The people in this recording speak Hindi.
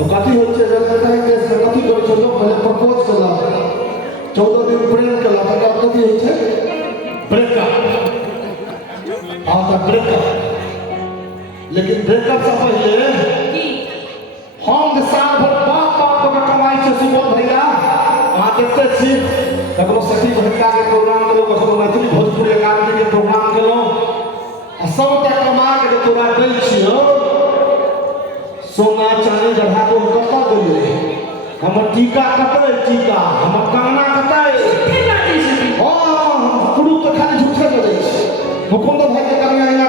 तो कथी हो छै जब केस में कथी करै छै लोग पहले प्रपोज करला 14 दिन प्रेम करला तकर बाद कथी होइ छै ब्रेकअप हां त ब्रेकअप लेकिन ब्रेकअप से पहले हम जे साल भर बाप के कमाई छै सुबह भैया अहाँ देखते छी ककरो सखी भटका के प्रोग्राम केलो ककरो मैथिली भोजपुरी एकाडमी के प्रोग्राम केलो आ सबटा कमा के तोरा दै छियो सोना चांदी गढ़ा को कत्ता देलिए हमर टीका कतै टीका हमर कंगना कतै हां पुरुष तो खाली झूठे बोलै छै मुकुंद भाई के कन्या